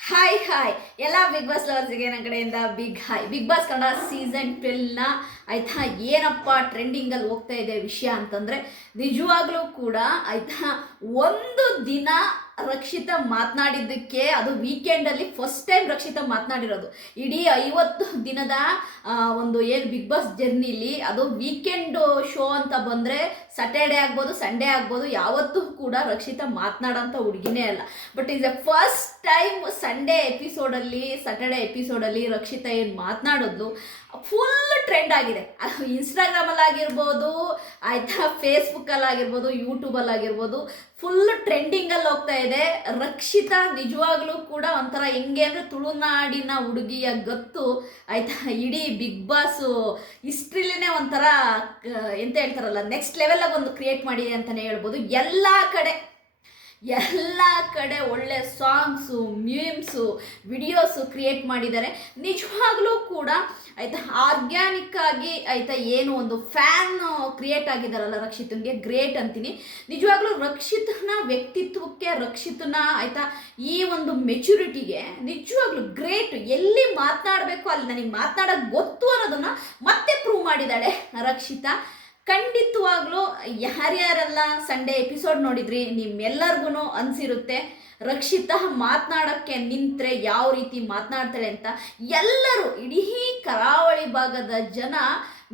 Hi hi ಎಲ್ಲ big Boss ಲವರ್ಸ್ಗೆ ನನ್ನ ಕಡೆಯಿಂದ big hi Bigg Boss Kannada season ಟ್ವೆಲ್ನ ಆಯ್ತಾ? ಏನಪ್ಪ ಟ್ರೆಂಡಿಂಗಲ್ಲಿ ಹೋಗ್ತಾ ಇದೆ ವಿಷಯ ಅಂತಂದರೆ ನಿಜವಾಗ್ಲೂ ಕೂಡ ಆಯ್ತಾ? ಒಂದು ದಿನ ರಕ್ಷಿತ ಮಾತನಾಡಿದ್ದಕ್ಕೆ ಅದು ವೀಕೆಂಡಲ್ಲಿ ಫಸ್ಟ್ ಟೈಮ್ ರಕ್ಷಿತ ಮಾತನಾಡಿರೋದು. ಇಡೀ ಐವತ್ತು ದಿನದ ಒಂದು ಏನು ಬಿಗ್ ಬಾಸ್ ಜರ್ನಿಲಿ ಅದು ವೀಕೆಂಡ್ ಶೋ ಅಂತ ಬಂದರೆ ಸಾಟರ್ಡೆ ಆಗ್ಬೋದು ಸಂಡೇ ಆಗ್ಬೋದು, ಯಾವತ್ತೂ ಕೂಡ ರಕ್ಷಿತ ಮಾತನಾಡೋಂಥ ಹುಡುಗಿನೇ ಅಲ್ಲ. But is a first time Sunday ಎಪಿಸೋಡಲ್ಲಿ Saturday ಎಪಿಸೋಡಲ್ಲಿ ರಕ್ಷಿತ ಏನು ಮಾತನಾಡೋದು ಫುಲ್ ಟ್ರೆಂಡ್ ಆಗಿದೆ. ಅದು ಇನ್ಸ್ಟಾಗ್ರಾಮಲ್ಲಿ ಆಗಿರ್ಬೋದು ಆಯ್ತಾ ಯೂಟ್ಯೂಬಲ್ಲಿ ಆಗಿರ್ಬೋದು ಫುಲ್ ಟ್ರೆಂಡಿಂಗಲ್ಲಿ ಹೋಗ್ತಾ ಇದೆ. ರಕ್ಷಿತ ನಿಜವಾಗ್ಲೂ ಕೂಡ ಒಂಥರ ಹೆಂಗೆ ಅಂದರೆ ತುಳುನಾಡಿನ ಹುಡುಗಿಯ ಗತ್ತು, ಆಯ್ತಾ ಇಡೀ ಬಿಗ್ ಬಾಸು ಹಿಸ್ಟ್ರಿಲಿನೇ ಒಂಥರ ಎಂತ ಹೇಳ್ತಾರಲ್ಲ ನೆಕ್ಸ್ಟ್ ಲೆವೆಲಾಗಿ ಒಂದು ಕ್ರಿಯೇಟ್ ಮಾಡಿದೆ ಅಂತಲೇ ಹೇಳ್ಬೋದು. ಎಲ್ಲ ಕಡೆ ಎಲ್ಲ ಕಡೆ ಒಳ್ಳೆ ಸಾಂಗ್ಸು ಮ್ಯೂಮ್ಸು ವಿಡಿಯೋಸು ಕ್ರಿಯೇಟ್ ಮಾಡಿದ್ದಾರೆ. ನಿಜವಾಗ್ಲೂ ಕೂಡ ಆಯಿತಾ ಆರ್ಗ್ಯಾನಿಕ್ ಆಗಿ ಆಯಿತಾ ಏನು ಒಂದು ಫ್ಯಾನ್ ಕ್ರಿಯೇಟ್ ಆಗಿದ್ದಾರಲ್ಲ ರಕ್ಷಿತನ್ಗೆ ಗ್ರೇಟ್ ಅಂತೀನಿ. ನಿಜವಾಗ್ಲೂ ರಕ್ಷಿತನ ವ್ಯಕ್ತಿತ್ವಕ್ಕೆ, ರಕ್ಷಿತನ ಆಯಿತಾ ಈ ಒಂದು ಮೆಚುರಿಟಿಗೆ ನಿಜವಾಗ್ಲೂ ಗ್ರೇಟ್ ಎಲ್ಲಿ ಮಾತನಾಡಬೇಕು ಅಲ್ಲಿ ನನಗೆ ಮಾತನಾಡೋಕ್ಕೆ ಗೊತ್ತು ಅನ್ನೋದನ್ನು ಮತ್ತೆ ಪ್ರೂವ್ ಮಾಡಿದ್ದಾಳೆ ರಕ್ಷಿತಾ. ಖಂಡಿತವಾಗ್ಲೂ ಯಾರ್ಯಾರೆಲ್ಲ ಸಂಡೇ ಎಪಿಸೋಡ್ ನೋಡಿದ್ರಿ ನಿಮ್ಮೆಲ್ಲರಿಗೂ ಅನಿಸಿರುತ್ತೆ. ರಕ್ಷಿತಾ ಮಾತನಾಡೋಕ್ಕೆ ನಿಂತರೆ ಯಾವ ರೀತಿ ಮಾತನಾಡ್ತಾಳೆ ಅಂತ. ಎಲ್ಲರೂ ಇಡೀ ಕರಾವಳಿ ಭಾಗದ ಜನ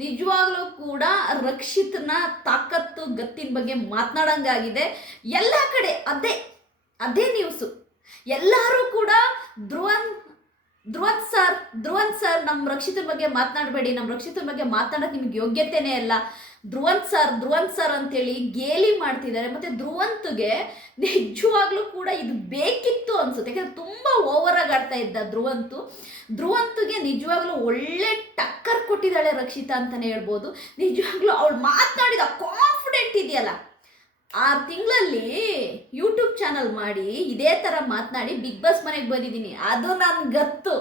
ನಿಜವಾಗ್ಲೂ ಕೂಡ ರಕ್ಷಿತನ ತಾಕತ್ತು, ಗತ್ತಿನ ಬಗ್ಗೆ ಮಾತನಾಡಂಗಾಗಿದೆ. ಎಲ್ಲ ಕಡೆ ಅದೇ ಅದೇ ನ್ಯೂಸು ಎಲ್ಲರೂ ಕೂಡ ಧ್ರುವನ್ ಧ್ರುವನ್ ಸರ್ ಧ್ರುವನ್ ಸರ್ ನಮ್ಮ ರಕ್ಷಿತನ ಬಗ್ಗೆ ಮಾತನಾಡಬೇಡಿ. ನಮ್ಮ ರಕ್ಷಿತನ ಬಗ್ಗೆ ಮಾತನಾಡೋಕೆ ನಿಮ್ಗೆ ಯೋಗ್ಯತೆನೇ ಇಲ್ಲ. ಧ್ರುವಂತ್ ಸರ್ ಧ್ರುವಂತ್ ಸರ್ ಅಂತೇಳಿ ಗೇಲಿ ಮಾಡ್ತಿದ್ದಾರೆ. ಮತ್ತು ಧ್ರುವಂತ್ಗೆ ನಿಜವಾಗ್ಲೂ ಕೂಡ ಇದು ಬೇಕಿತ್ತು ಅನ್ಸುತ್ತೆ. ಯಾಕಂದ್ರೆ ತುಂಬ ಆಗಿ ಆಡ್ತಾ ಇದ್ದ ಧ್ರುವಂತು. ಧ್ರುವಂತ್ಗೆ ನಿಜವಾಗ್ಲೂ ಒಳ್ಳೆ ಟಕ್ಕರ್ ಕೊಟ್ಟಿದ್ದಾಳೆ ರಕ್ಷಿತಾ ಅಂತಲೇ ಹೇಳ್ಬೋದು. ನಿಜವಾಗ್ಲೂ ಅವಳು ಮಾತನಾಡಿದ ಕಾನ್ಫಿಡೆಂಟ್ ಇದೆಯಲ್ಲ. ಆರು ತಿಂಗಳಲ್ಲಿ ಯೂಟ್ಯೂಬ್ ಚಾನಲ್ ಮಾಡಿ ಇದೇ ಥರ ಮಾತನಾಡಿ ಬಿಗ್ ಬಾಸ್ ಮನೆಗೆ ಬಂದಿದ್ದೀನಿ. ಅದು ನನ್ನ ಗತ್ತು.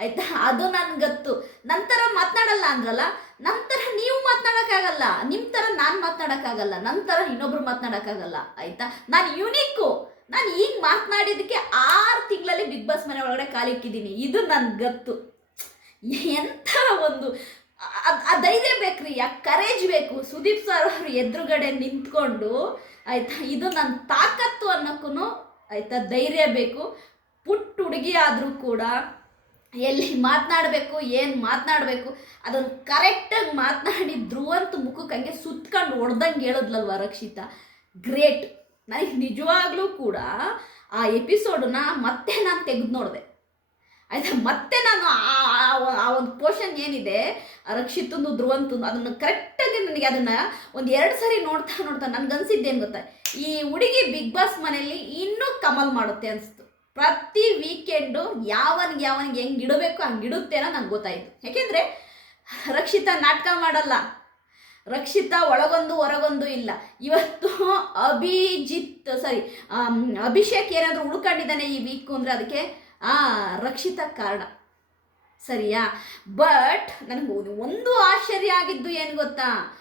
ಆಯ್ತಾ? ಅದು ನನ್ನ ಗತ್ತು. ನಂತರ ಮಾತನಾಡಲ್ಲ ಅಂದ್ರಲ್ಲ? ನಂತರ ನೀವು ಮಾತನಾಡೋಕ್ಕಾಗಲ್ಲ. ನಿಮ್ಮ ಥರ ನಾನು ಮಾತನಾಡೋಕ್ಕಾಗಲ್ಲ. ಥರ ಇನ್ನೊಬ್ರು ಮಾತನಾಡೋಕ್ಕಾಗಲ್ಲ. ಆಯ್ತಾ? ನಾನು ಯುನೀಕು ನಾನು ಈಗ ಮಾತನಾಡಿದ್ದಕ್ಕೆ ಆರು ತಿಂಗಳಲ್ಲಿ ಬಿಗ್ ಬಾಸ್ ಮನೆ ಒಳಗಡೆ ಕಾಲಿಕ್ಕಿದ್ದೀನಿ ಇದು ನನ್ನ ಗೊತ್ತು. ಎಂಥ ಒಂದು ಆ ಧೈರ್ಯ ಬೇಕ್ರಿ ಆ ಕರೇಜ್ ಬೇಕು? ಸುದೀಪ್ ಸರ್ ಅವರು ಎದುರುಗಡೆ ನಿಂತ್ಕೊಂಡು, ಆಯ್ತಾ? ಇದು ನನ್ನ ತಾಕತ್ತು ಅನ್ನೋಕ್ಕೂ ಆಯ್ತಾ, ಧೈರ್ಯ ಬೇಕು. ಪುಟ್ಟ ಹುಡುಗಿ ಆದರೂ ಕೂಡ ಎಲ್ಲಿ ಮಾತನಾಡಬೇಕು, ಏನು ಮಾತನಾಡಬೇಕು ಅದನ್ನು ಕರೆಕ್ಟಾಗಿ ಮಾತನಾಡಿ ಧ್ರುವಂತ ಮುಖಕ್ಕೆ ಹಂಗೆ ಸುತ್ಕೊಂಡು ಹೊಡ್ದಂಗೆ ಹೇಳಿದ್ಲಲ್ವ ರಕ್ಷಿತಾ? ಗ್ರೇಟ್ ನನಗೆ ನಿಜವಾಗ್ಲೂ ಕೂಡ ಆ ಎಪಿಸೋಡನ್ನ ಮತ್ತೆ ನಾನು ತೆಗೆದು ನೋಡಿದೆ. ಆಯ್ತಾ? ಮತ್ತೆ ನಾನು ಆ- ಒಂದು ಪೋರ್ಷನ್ ಏನಿದೆ ರಕ್ಷಿತಂದು ಧ್ರುವಂತಂದು ಅದನ್ನು ಕರೆಕ್ಟಾಗಿ ನನಗೆ ಅದನ್ನು ಒಂದು ಎರಡು ಸಾರಿ ನೋಡ್ತಾ ನೋಡ್ತಾ ನನಗನ್ಸಿದ್ದೇನು ಗೊತ್ತಾ? ಈ ಹುಡುಗಿ ಬಿಗ್ ಬಾಸ್ ಮನೆಯಲ್ಲಿ ಇನ್ನೂ ಕಮಲ್ ಮಾಡುತ್ತೆ ಅನಿಸ್ತು ಪ್ರತಿ ವೀಕೆಂಡು ಯಾವನಿಗೆ ಯಾವನಿಗೆ ಹೆಂಗೆ ಇಡಬೇಕು, ಹಂಗೆ ಇಡುತ್ತೆ ಅನ್ನೋ ನಂಗೆ ಗೊತ್ತಾಯಿತು. ಯಾಕೆಂದರೆ ರಕ್ಷಿತ ನಾಟಕ ಮಾಡಲ್ಲ, ರಕ್ಷಿತ ಒಳಗೊಂದು ಹೊರಗೊಂದು ಇಲ್ಲ. ಇವತ್ತು ಅಭಿಜಿತ್ ಸಾರಿ ಅಭಿಷೇಕ್ ಏನಾದರೂ ಉಳ್ಕೊಂಡಿದ್ದಾನೆ ಈ ವೀಕು ಅಂದರೆ ಅದಕ್ಕೆ, ಆ, ರಕ್ಷಿತ ಕಾರಣ. ಸರಿಯಾ? ಬಟ್ ನನಗೆ ಒಂದು ಆಶ್ಚರ್ಯ ಆಗಿದ್ದು ಏನು ಗೊತ್ತಾ?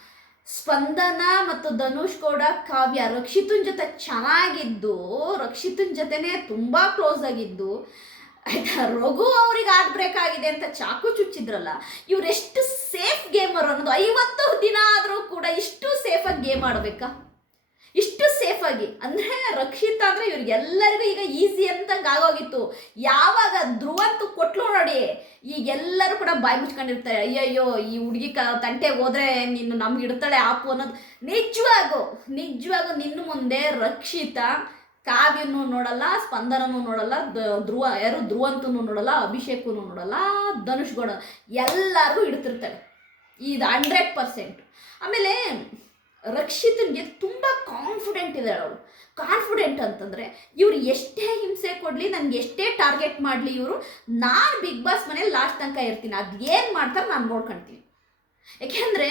ಸ್ಪಂದನ ಮತ್ತು ಧನುಷ್ ಕೂಡ ಕಾವ್ಯ ರಕ್ಷಿತನ್ ಜೊತೆ ಚೆನ್ನಾಗಿದ್ದು, ರಕ್ಷಿತನ್ ಜೊತೆನೇ ತುಂಬ ಕ್ಲೋಸ್ ಆಗಿದ್ದು. ಆಯ್ತಾ, ರಘು ಅವ್ರಿಗೆ ಆರ್ಟ್ ಬ್ರೇಕ್ ಆಗಿದೆ ಅಂತ ಚಾಕು ಚುಚ್ಚಿದ್ರಲ್ಲ ಇವರೆಷ್ಟು ಸೇಫ್ ಗೇಮರ್ ಅನ್ನೋದು ಐವತ್ತು ದಿನ ಆದರೂ ಕೂಡ ಇಷ್ಟು ಸೇಫಾಗಿ ಗೇಮ್ ಆಡಬೇಕಾ? ಇಷ್ಟು ಸೇಫಾಗಿ ಅಂದ್ರೆ ರಕ್ಷಿತ ಅಂದರೆ ಇವ್ರಿಗೆಲ್ಲರಿಗೂ ಈಗ ಈಸಿ ಅಂತಂಗೆ ಆಗೋಗಿತ್ತು. ಯಾವಾಗ ಧ್ರುವಂತು ಕೊಟ್ಲು ನೋಡಿ, ಈಗ ಎಲ್ಲರೂ ಕೂಡ ಬಾಯಿ ಮುಚ್ಕೊಂಡಿರ್ತಾರೆ. ಅಯ್ಯಯ್ಯೋ, ಈ ಹುಡುಗಿ ಕ, ತಂಟೆಗೆ ಹೋದ್ರೆ ನೀನು ನಮ್ಗೆ ಇಡ್ತಾಳೆ, ಆಪು ಅನ್ನೋದು. ನಿಜವಾಗು ನಿಜವಾಗು ನಿನ್ನ ಮುಂದೆ ರಕ್ಷಿತ ಕಾವ್ಯನೂ ನೋಡಲ್ಲ ಸ್ಪಂದನೂ ನೋಡಲ್ಲ ಧ್ರುವ, ಯಾರು ಧ್ರುವಂತನೂ ನೋಡಲ್ಲ, ಅಭಿಷೇಕನೂ ನೋಡಲ್ಲ, ಧನುಷ್ಗೋಡ ಎಲ್ಲರಿಗೂ ಇಡ್ತಿರ್ತಾಳೆ. ಇದು ಹಂಡ್ರೆಡ್ ಪರ್ಸೆಂಟ್ ಆಮೇಲೆ ರಕ್ಷಿತನಿಗೆ ತುಂಬ ಕಾನ್ಫಿಡೆಂಟ್ ಇದ್ದಾಳೆ ಅವಳು. ಕಾನ್ಫಿಡೆಂಟ್ ಅಂತಂದರೆ ಇವರು ಎಷ್ಟೇ ಹಿಂಸೆ ಕೊಡಲಿ, ನನಗೆ ಎಷ್ಟೇ ಟಾರ್ಗೆಟ್ ಮಾಡಲಿ ಇವರು, ನಾನು ಬಿಗ್ ಬಾಸ್ ಮನೇಲಿ ಲಾಸ್ಟ್ ತನಕ ಇರ್ತೀನಿ. ಅದು ಏನು ಮಾಡ್ತಾರೆ ನಾನು ನೋಡ್ಕೊಳ್ತೀನಿ ಯಾಕೆಂದರೆ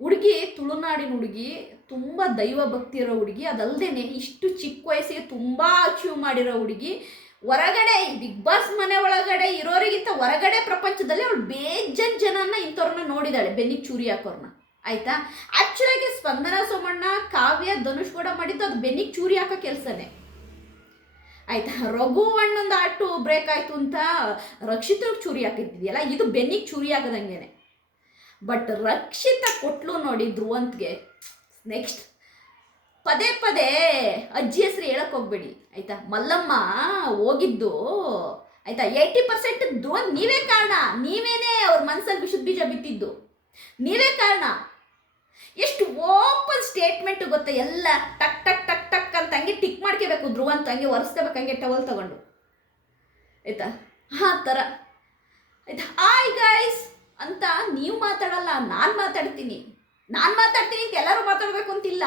ಹುಡುಗಿ, ತುಳುನಾಡಿನ ಹುಡುಗಿ, ತುಂಬ ದೈವ ಭಕ್ತಿ ಇರೋ ಹುಡುಗಿ ಅದಲ್ಲದೆ ಇಷ್ಟು ಚಿಕ್ಕ ವಯಸ್ಸಿಗೆ ತುಂಬ ಅಚೀವ್ ಮಾಡಿರೋ ಹುಡುಗಿ, ಹೊರಗಡೆ ಬಿಗ್ ಬಾಸ್ ಮನೆ ಒಳಗಡೆ ಇರೋರಿಗಿಂತ ಹೊರಗಡೆ ಪ್ರಪಂಚದಲ್ಲಿ ಅವಳು ಬೇಜನ್ ಜನನ ಇಂಥವ್ರನ್ನ ನೋಡಿದಾಳೆ ಬೆನ್ನಿಗೆ ಚೂರಿ ಹಾಕೋರ್ನ. ಆಯ್ತಾ? ಆ್ಯಕ್ಚುಲಾಗಿ ಸ್ಪಂದನ ಸೋಮಣ್ಣ, ಕಾವ್ಯ, ಧನುಷ್ ಕೂಡ ಮಾಡಿದ್ದು, ಅದು ಬೆನ್ನಿಗೆ ಚೂರಿ ಹಾಕೋ ಕೆಲಸನೇ. ಆಯ್ತಾ? ರಘು ಅಣ್ಣೊಂದು ಆಟು ಬ್ರೇಕ್ ಆಯ್ತು ಅಂತ ರಕ್ಷಿತ ಚೂರಿ ಹಾಕಿದ್ದಿದೆಯಲ್ಲ ಇದು ಬೆನ್ನಿಗೆ ಚೂರಿ ಹಾಕದಂಗೆನೆ ಬಟ್ ರಕ್ಷಿತ ಕೊಟ್ಲು ನೋಡಿ ಧ್ರುವಂತ್ಗೆ ನೆಕ್ಸ್ಟ್ ಪದೇ ಪದೇ ಅಜ್ಜಿ ಹೆಸರು ಹೇಳಕ್ ಹೋಗ್ಬೇಡಿ. ಆಯ್ತಾ? ಮಲ್ಲಮ್ಮ ಹೋಗಿದ್ದು, ಆಯ್ತಾ? ಏಯ್ಟಿ ಪರ್ಸೆಂಟ್ ಧ್ರುವಂತ್ ನೀವೇ ಕಾರಣ. ನೀವೇನೇ ಅವ್ರ ಮನಸ್ಸಲ್ಲಿ ವಿಷದ ಬೀಜ ಬಿತ್ತಿದ್ದು ನೀವೇ ಕಾರಣ. ಎಷ್ಟು ಓಪನ್ ಸ್ಟೇಟ್ಮೆಂಟ್ ಗೊತ್ತಾ ಎಲ್ಲ ಟಕ್ ಟಕ್ ಟಕ್ ಟಕ್ ಅಂತ ಹಂಗೆ ಟಿಕ್ ಮಾಡ್ಕೋಬೇಕು, ಧ್ರುವಂತ ಹಂಗೆ ಒರೆಸ್ಕೋಬೇಕು, ಹಂಗೆ ಟವಲ್ ತಗೊಂಡು. ಆಯ್ತಾ? ಆ ಥರ. ಆಯ್ತಾ? ಆಯ್ ಗೈಸ್ ಅಂತ ನೀವು ಮಾತಾಡಲ್ಲ, ನಾನು ಮಾತಾಡ್ತೀನಿ. ನಾನು ಮಾತಾಡ್ತೀನಿ ಅಂತ ಎಲ್ಲರೂ ಮಾತಾಡಬೇಕು ಅಂತಿಲ್ಲ.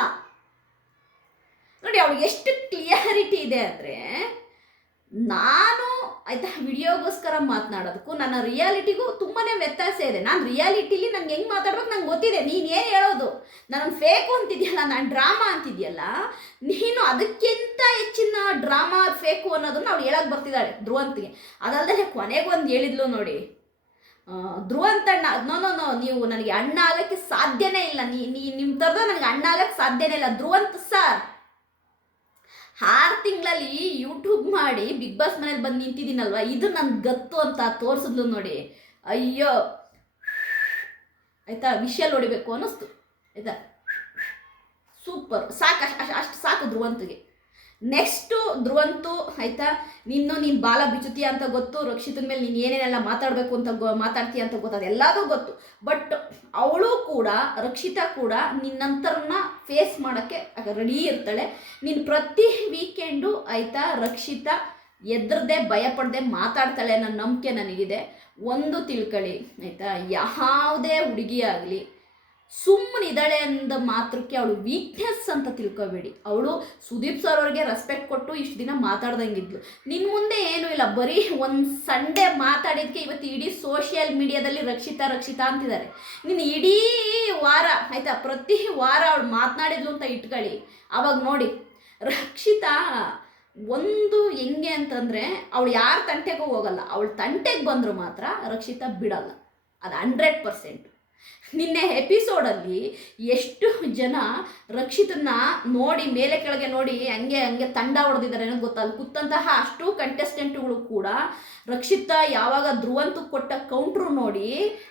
ನೋಡಿ ಅವ್ಳಿಗೆ ಎಷ್ಟು ಕ್ಲಿಯಾರಿಟಿ ಇದೆ ಅಂದರೆ ನಾನು ಆಯ್ತಾ ವಿಡಿಯೋಗೋಸ್ಕರ ಮಾತನಾಡೋದಕ್ಕೂ ನನ್ನ ರಿಯಾಲಿಟಿಗೂ ತುಂಬಾ ವ್ಯತ್ಯಾಸ ಇದೆ. ನಾನು ರಿಯಾಲಿಟಿಲಿ ನಂಗೆ ಹೆಂಗೆ ಮಾತಾಡ್ಬೇಕು ನಂಗೆ ಗೊತ್ತಿದೆ. ನೀನು ಏನು ಹೇಳೋದು? ನಾನು ಫೇಕು ಅಂತಿದ್ಯಲ್ಲ, ನಾನು ಡ್ರಾಮಾ ಅಂತಿದ್ಯಲ್ಲ, ನೀನು ಅದಕ್ಕಿಂತ ಹೆಚ್ಚಿನ ಡ್ರಾಮಾ ಫೇಕು ಅನ್ನೋದನ್ನು ಅವಳು ಹೇಳಕ್ಕೆ ಬರ್ತಿದ್ದಾಳೆ ಧ್ರುವಂತಿಗೆ. ಅದಲ್ಲದೆ ಕೊನೆಗೆ ಒಂದು ಹೇಳಿದ್ಲು ನೋಡಿ. ಧ್ರುವಂತಣ್ಣ ನೋ ನೋ ನೋ, ನೀವು ನನಗೆ ಅಣ್ಣ ಆಗೋಕ್ಕೆ ಸಾಧ್ಯನೇ ಇಲ್ಲ. ನೀ ನಿಮ್ಮ ಥರದ ನನಗೆ ಅಣ್ಣ ಆಗೋಕ್ಕೆ ಸಾಧ್ಯನೇ ಇಲ್ಲ. ಧ್ರುವಂತ ಸರ್. ಆರು ತಿಂಗಳಲ್ಲಿ ಯೂಟ್ಯೂಬ್ ಮಾಡಿ ಬಿಗ್ ಬಾಸ್ ಮನೇಲಿ ಬಂದು ನಿಂತಿದ್ದೀನಲ್ವ? ಇದು ನನ್ನ ಗತ್ತು ಅಂತ ತೋರಿಸಿದ್ಲು ನೋಡಿ. ಅಯ್ಯೋ. ಆಯ್ತಾ? ವಿಷಯ ಹೊಡಿಬೇಕು ಅನ್ನಿಸ್ತು. ಆಯ್ತಾ? ಸೂಪರ್. ಸಾಕು. ಅಷ್ಟು ಅಷ್ಟು ಸಾಕು ಧ್ರುವಂತಿಗೆ. ನೆಕ್ಸ್ಟು ಧ್ರುವಂತು, ಆಯ್ತಾ? ನಿನ್ನ ನೀನು ಬಾಲ ಬಿಚ್ಚುತ್ತೀಯ ಅಂತ ಗೊತ್ತು. ರಕ್ಷಿತನ ಮೇಲೆ ನೀನು ಏನೇನೆಲ್ಲ ಮಾತಾಡಬೇಕು ಅಂತ ಗೊ, ಮಾತಾಡ್ತೀಯ ಅಂತ ಗೊತ್ತು. ಎಲ್ಲದೂ ಗೊತ್ತು. ಬಟ್ ಅವಳು ಕೂಡ, ರಕ್ಷಿತಾ ಕೂಡ ನಿನ್ನಂತರನ್ನ ಫೇಸ್ ಮಾಡೋಕ್ಕೆ ರೆಡಿ ಇರ್ತಾಳೆ. ನೀನು ಪ್ರತಿ ವೀಕೆಂಡು ಆಯಿತಾ, ರಕ್ಷಿತಾ ಎದ್ರದೆ ಭಯಪಡದೆ ಮಾತಾಡ್ತಾಳೆ ಅನ್ನೋ ನಂಬಿಕೆ ನನಗಿದೆ. ಒಂದು ತಿಳ್ಕೊಳ್ಳಿ ಆಯಿತಾ? ಯಾವುದೇ ಹುಡುಗಿ ಆಗಲಿ ಸುಮ್ಮನಿದ್ದಾಳೆ ಅಂದ ಮಾತ್ರಕ್ಕೆ ಅವಳು ವೀಕ್ನೆಸ್ ಅಂತ ತಿಳ್ಕೊಬೇಡಿ. ಅವಳು ಸುದೀಪ್ ಸರ್ ಅವ್ರಿಗೆ ರೆಸ್ಪೆಕ್ಟ್ ಕೊಟ್ಟು ಇಷ್ಟು ದಿನ ಮಾತಾಡ್ದಂಗಿದ್ಲು. ನಿನ್ನ ಮುಂದೆ ಏನೂ ಇಲ್ಲ, ಬರೀ ಒಂದು ಸಂಡೇ ಮಾತಾಡಿದ್ಕೆ ಇವತ್ತು ಇಡೀ ಸೋಷಿಯಲ್ ಮೀಡಿಯಾದಲ್ಲಿ ರಕ್ಷಿತಾ ರಕ್ಷಿತಾ ಅಂತಿದ್ದಾರೆ. ನೀನು ಇಡೀ ವಾರ, ಆಯಿತಾ, ಪ್ರತಿ ವಾರ ಅವಳು ಮಾತನಾಡಿದ್ಲು ಅಂತ ಇಟ್ಕೊಳ್ಳಿ. ಅವಾಗ ನೋಡಿ, ರಕ್ಷಿತಾ ಒಂದು ಹೆಂಗೆ ಅಂತಂದರೆ ಅವಳು ಯಾರ ತಂಟೆಗೂ ಹೋಗಲ್ಲ, ಅವಳು ತಂಟೆಗೆ ಬಂದರೂ ಮಾತ್ರ ರಕ್ಷಿತಾ ಬಿಡಲ್ಲ. ಅದು ಹಂಡ್ರೆಡ್ ಪರ್ಸೆಂಟ್ ನಿನ್ನೆ ಎಪಿಸೋಡಲ್ಲಿ ಎಷ್ಟು ಜನ ರಕ್ಷಿತನ್ನ ನೋಡಿ, ಮೇಲೆ ಕೆಳಗೆ ನೋಡಿ, ಹಂಗೆ ಹಂಗೆ ತಂಡ ಹೊಡೆದಿದ್ದಾರೆ ಏನೋ ಗೊತ್ತಲ್ಲ ಕೂತಂತಹ ಅಷ್ಟು ಕಂಟೆಸ್ಟೆಂಟ್ಗಳು ಕೂಡ ರಕ್ಷಿತ ಯಾವಾಗ ಧ್ರುವಂತು ಕೊಟ್ಟ ಕೌಂಟ್ರು ನೋಡಿ,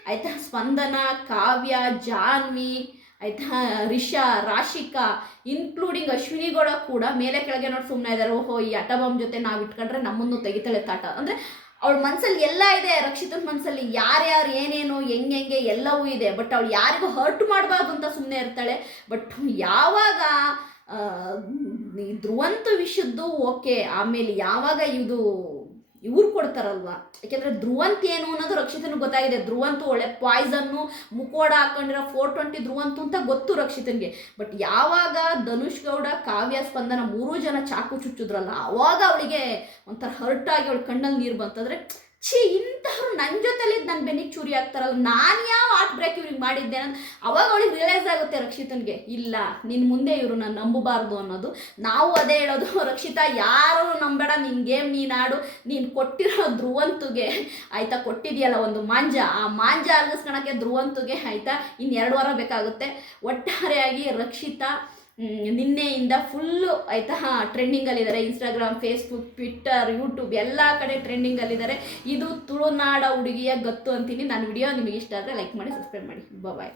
ಆಯ್ತಾ, ಸ್ಪಂದನ, ಕಾವ್ಯ, ಜಾನ್ವಿ, ಆಯ್ತಾ, ರಿಷಾ, ರಾಶಿಕಾ ಇನ್ಕ್ಲೂಡಿಂಗ್ ಅಶ್ವಿನಿ ಗೌಡ ಕೂಡ ಮೇಲೆ ಕೆಳಗೆ ನೋಡಿ ಸುಮ್ಮನೆ ಇದ್ದಾರೆ. ಓಹೋ, ಈ ಅಟಬಾಮ್ ಜೊತೆ ನಾವು ಇಟ್ಕೊಂಡ್ರೆ ನಮ್ಮನ್ನು ತೆಗಿತಾಳೆ ತಾಟ. ಅಂದರೆ ಅವಳ ಮನಸ್ಸಲ್ಲಿ ಎಲ್ಲ ಇದೆ, ರಕ್ಷಿತನ ಮನಸ್ಸಲ್ಲಿ ಯಾರ್ಯಾರು ಏನೇನು, ಹೆಂಗೆ ಎಲ್ಲವೂ ಇದೆ. ಬಟ್ ಅವಳು ಯಾರಿಗೂ ಹರ್ಟ್ ಮಾಡಬಾರ್ದು ಅಂತ ಸುಮ್ಮನೆ ಇರ್ತಾಳೆ. ಬಟ್ ಯಾವಾಗ ಧ್ರುವಂತ ವಿಷಯದ್ದು ಓಕೆ ಆಮೇಲೆ ಯಾವಾಗ ಇದು ಇವ್ರು ಕೊಡ್ತಾರಲ್ವಾ? ಯಾಕೆಂದ್ರೆ ಧ್ರುವಂತ ಏನು ಅನ್ನೋದು ರಕ್ಷಿತನಿಗೆ ಗೊತ್ತಾಗಿದೆ. ಧ್ರುವಂತು ಒಳ್ಳೆ ಪಾಯ್ಸನ್ನು ಮುಖೋಡ ಹಾಕೊಂಡಿರೋ ಫೋರ್ ಟ್ವೆಂಟಿ ಧ್ರುವಂತು ಅಂತ ಗೊತ್ತು ರಕ್ಷಿತನಿಗೆ. ಬಟ್ ಯಾವಾಗ ಧನುಷ್ ಗೌಡ ಕಾವ್ಯ ಸ್ಪಂದನ ಮೂರೂ ಜನ ಚಾಕು ಚುಚ್ಚಿದ್ರಲ್ಲ, ಅವಾಗ ಅವಳಿಗೆ ಒಂಥರ ಹರ್ಟ್ ಆಗಿ ಅವಳ ಕಣ್ಣಲ್ಲಿ ನೀರು ಬಂತಂದ್ರೆ, ಛೀ, ಇಂತಹವ್ರು ನನ್ನ ಜೊತೆಲಿ ನನ್ನ ಬೆನ್ನಿಗೆ ಚೂರಿ ಆಗ್ತಾರಲ್ಲ ನಾನು ಯಾವ ಬ್ರೇಕ್ ಇವ್ರಿಗೆ ಮಾಡಿದ್ದೆ ಅಂತ ಅವಾಗ ಅವಳಿಗೆ ರಿಯಲೈಸ್ ಆಗುತ್ತೆ ರಕ್ಷಿತನ್ಗೆ. ಇಲ್ಲ ನಿನ್ನ ಮುಂದೆ ಇವರು ನಾನು ನಂಬಬಾರ್ದು ಅನ್ನೋದು. ನಾವು ಅದೇ ಹೇಳೋದು, ರಕ್ಷಿತಾ ಯಾರು ನಂಬೇಡ, ನಿನ್ ಗೇಮ್ ನೀನು ಆಡು, ನೀನು ಕೊಟ್ಟಿರೋ ಧ್ರುವಂತುಗೆ. ಆಯ್ತಾ, ಕೊಟ್ಟಿದೆಯಲ್ಲ ಒಂದು ಮಾಂಜ. ಆ ಮಾಂಜ ಅರ್ಗಿಸ್ಕೊಳಕ್ಕೆ ಧ್ರುವಂತುಗೆ, ಆಯ್ತಾ ಇನ್ನು ಎರಡು ವಾರ ಬೇಕಾಗುತ್ತೆ. ಒಟ್ಟಾರೆಯಾಗಿ ರಕ್ಷಿತಾ ನಿನ್ನೆಯಿಂದ ಫುಲ್ಲು ಆಯ್ತಾ? ಟ್ರೆಂಡಿಂಗಲ್ಲಿದ್ದಾರೆ ಇನ್ಸ್ಟಾಗ್ರಾಮ್ ಫೇಸ್ಬುಕ್ ಟ್ವಿಟ್ಟರ್ ಯೂಟ್ಯೂಬ್ ಎಲ್ಲ ಕಡೆ ಟ್ರೆಂಡಿಂಗಲ್ಲಿದ್ದಾರೆ ಇದು ತುಳುನಾಡ ಹುಡುಗಿಯ ಗತ್ತು ಅಂತೀನಿ. ನಾನು ವಿಡಿಯೋ ನಿಮಗೆ ಇಷ್ಟ ಆದರೆ ಲೈಕ್ ಮಾಡಿ ಸಬ್ಸ್ಕ್ರೈಬ್ ಮಾಡಿ. ಬಾಯ್